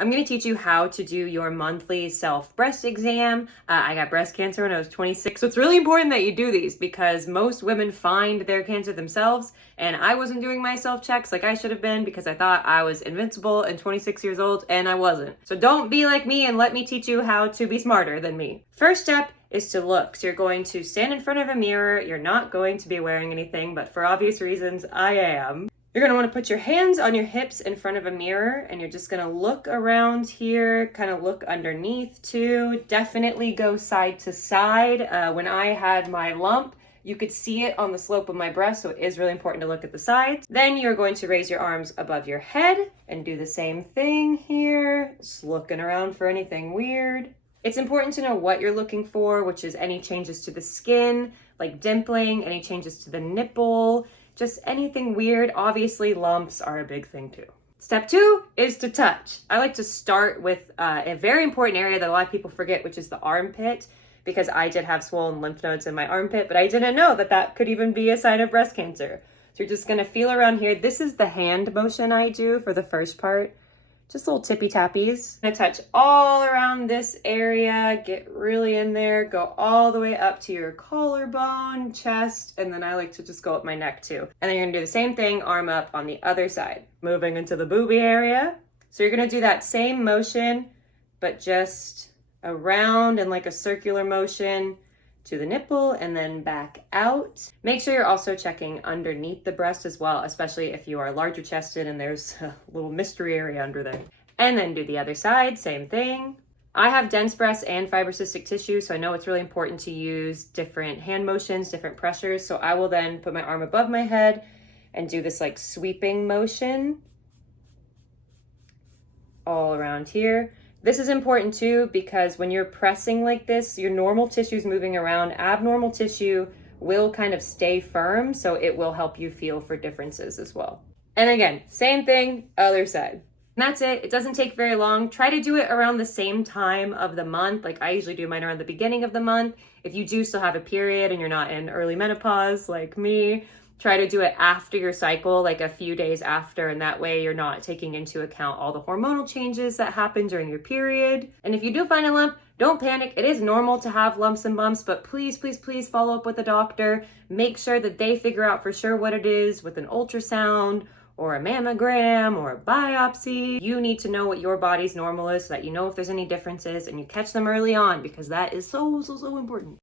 I'm going to teach you how to do your monthly self breast exam. I got breast cancer when I was 26, so it's really important that you do these because most women find their cancer themselves, and I wasn't doing my self checks like I should have been because I thought I was invincible and 26 years old, and I wasn't. So don't be like me and let me teach you how to be smarter than me. First step is to look. So you're going to stand in front of a mirror. You're not going to be wearing anything, but for obvious reasons, I am. You're going to want to put your hands on your hips in front of a mirror, and you're just going to look around here, kind of look underneath too. Definitely go side to side. When I had my lump, you could see it on the slope of my breast, so it is really important to look at the sides. Then you're going to raise your arms above your head and do the same thing here, just looking around for anything weird. It's important to know what you're looking for, which is any changes to the skin, like dimpling, any changes to the nipple, just anything weird. Obviously, lumps are a big thing too. Step 2 is to touch. I like to start with a very important area that a lot of people forget, which is the armpit, because I did have swollen lymph nodes in my armpit, but I didn't know that that could even be a sign of breast cancer. So you're just gonna feel around here. This is the hand motion I do for the first part. Just little tippy tappies. I'm gonna touch all around this area, get really in there, go all the way up to your collarbone, chest, and then I like to just go up my neck too. And then you're gonna do the same thing, arm up on the other side. Moving into the boobie area. So you're gonna do that same motion, but just around in like a circular motion to the nipple and then back out. Make sure you're also checking underneath the breast as well, especially if you are larger chested and there's a little mystery area under there. And then do the other side, same thing. I have dense breasts and fibrocystic tissue, so I know it's really important to use different hand motions, different pressures. So I will then put my arm above my head and do this like sweeping motion all around here. This is important too because when you're pressing like this, your normal tissue is moving around. Abnormal tissue will kind of stay firm, so it will help you feel for differences as well. And again, same thing, other side. And that's it. It doesn't take very long. Try to do it around the same time of the month. Like I usually do mine around the beginning of the month. If you do still have a period and you're not in early menopause like me, try to do it after your cycle, like a few days after, and that way you're not taking into account all the hormonal changes that happen during your period. And if you do find a lump, don't panic. It is normal to have lumps and bumps, but please, please, please follow up with a doctor. Make sure that they figure out for sure what it is with an ultrasound or a mammogram or a biopsy. You need to know what your body's normal is so that you know if there's any differences and you catch them early on because that is so, so, so important.